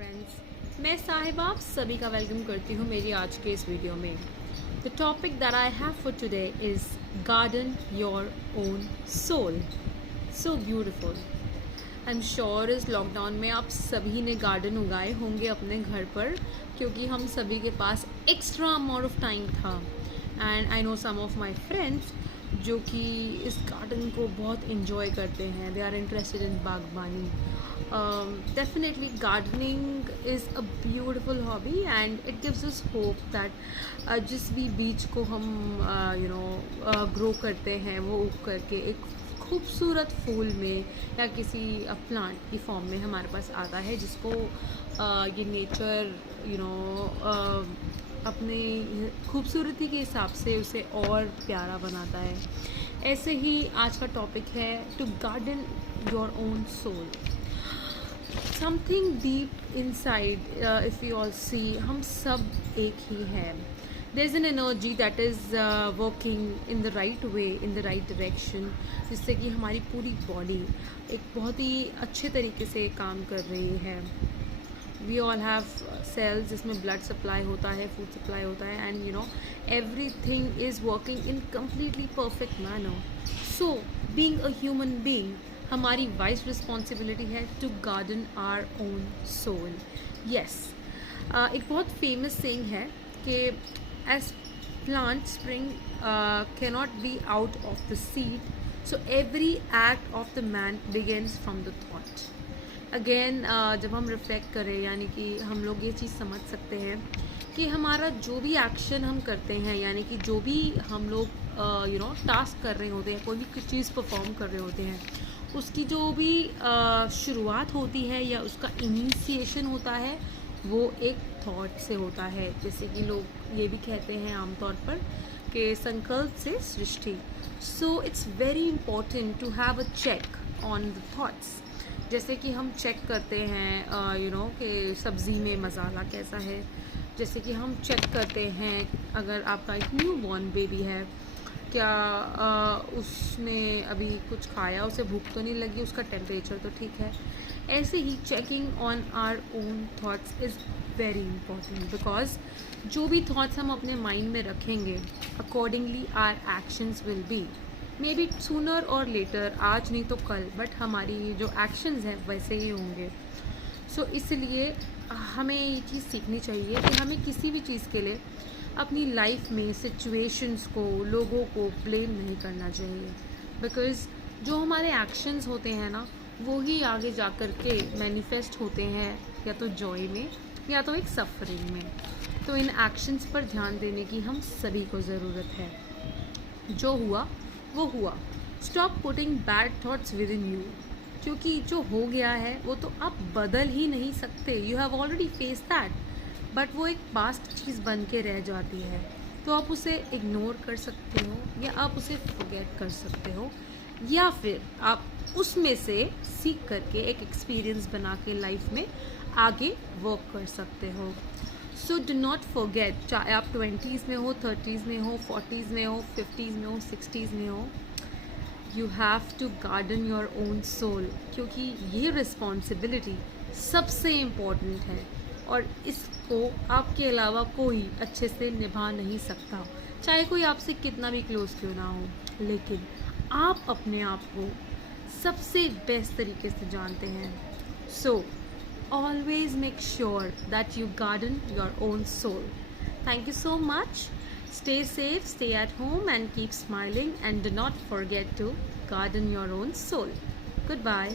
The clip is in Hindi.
फ्रेंड्स, मैं साहिबा आप सभी का वेलकम करती हूँ मेरी आज के इस वीडियो में। The topic that I have for today is garden your own soul. So beautiful. I am sure इस लॉकडाउन में आप सभी ने गार्डन उगाए होंगे अपने घर पर, क्योंकि हम सभी के पास एक्स्ट्रा अमाउंट ऑफ टाइम था। And I know some of my friends जो कि इस गार्डन को बहुत इन्जॉय करते हैं। दे आर इंटरेस्टेड इन बागबानी। Definitely gardening is a beautiful hobby and it gives us hope that जिस भी बीज को हम ग्रो करते हैं वो उग करके एक खूबसूरत फूल में या किसी प्लांट की फॉर्म में हमारे पास आता है, जिसको ये नेचर अपने खूबसूरती के हिसाब से उसे और प्यारा बनाता है। ऐसे ही आज का टॉपिक है to garden your own soul. Something deep inside, if you all see, हम सब एक ही हैं। There is an energy that is working in the right way, in the right direction, जिससे कि हमारी पूरी बॉडी एक बहुत ही अच्छे तरीके से काम कर रही है। वी ऑल हैव सेल्स जिसमें ब्लड सप्लाई होता है, फूड सप्लाई होता है, and everything is working in completely perfect manner. So being a human being, हमारी वाइस रिस्पॉन्सिबिलिटी है to garden our own soul. Yes, एक बहुत फेमस सेइंग है कि as plant spring cannot be out of the seed, so every act of the man begins from the thought. Again जब हम रिफ्लेक्ट करें, यानी कि हम लोग ये चीज़ समझ सकते हैं कि हमारा जो भी एक्शन हम करते हैं, यानी कि जो भी हम लोग टास्क कर रहे होते हैं, कोई भी चीज़ परफॉर्म कर रहे होते हैं, उसकी जो भी शुरुआत होती है या उसका इनिशिएशन होता है वो एक थॉट से होता है। जैसे कि लोग ये भी कहते हैं आमतौर पर कि संकल्प से सृष्टि। So it's very important to have a check on the thoughts. जैसे कि हम चेक करते हैं कि सब्ज़ी में मसाला कैसा है। जैसे कि हम चेक करते हैं अगर आपका एक न्यू बॉर्न बेबी है, क्या उसने अभी कुछ खाया, उसे भूख तो नहीं लगी, उसका टेम्परेचर तो ठीक है। ऐसे ही checking on our own thoughts is very important, because जो भी थॉट्स हम अपने माइंड में रखेंगे, accordingly our actions will be, maybe sooner और लेटर, आज नहीं तो कल, बट हमारी जो एक्शंस हैं वैसे ही होंगे। सो इसलिए हमें ये चीज़ सीखनी चाहिए कि हमें किसी भी चीज़ के लिए अपनी लाइफ में सिचुएशंस को, लोगों को ब्लेम नहीं करना चाहिए, बिकॉज़ जो हमारे एक्शंस होते हैं ना, वो ही आगे जा कर के मैनिफेस्ट होते हैं, या तो जॉय में या तो एक सफरिंग में। तो इन एक्शंस पर ध्यान देने की हम सभी को ज़रूरत है। जो हुआ वो हुआ। Stop putting bad thoughts with in you, क्योंकि जो हो गया है वो तो आप बदल ही नहीं सकते। You have already face that, but वो एक पास्ट चीज़ बन के रह जाती है। तो आप उसे इग्नोर कर सकते हो, या आप उसे फॉरगेट कर सकते हो, या फिर आप उसमें से सीख करके एक एक्सपीरियंस बना के लाइफ में आगे वर्क कर सकते हो। सो डू नॉट फॉरगेट, चाहे आप 20s में हो, 30s में हो, 40s में हो, 50s में हो, 60s में हो, you have to garden your own soul, क्योंकि ये रिस्पॉन्सिबिलिटी सबसे इम्पॉर्टेंट है और इसको आपके अलावा कोई अच्छे से निभा नहीं सकता, चाहे कोई आपसे कितना भी क्लोज क्यों ना हो। लेकिन आप अपने आप को सबसे बेस्ट तरीके से जानते हैं। सो always make sure that you garden your own soul. Thank you so much. Stay safe, stay at home and keep smiling, and do not forget to garden your own soul. Goodbye.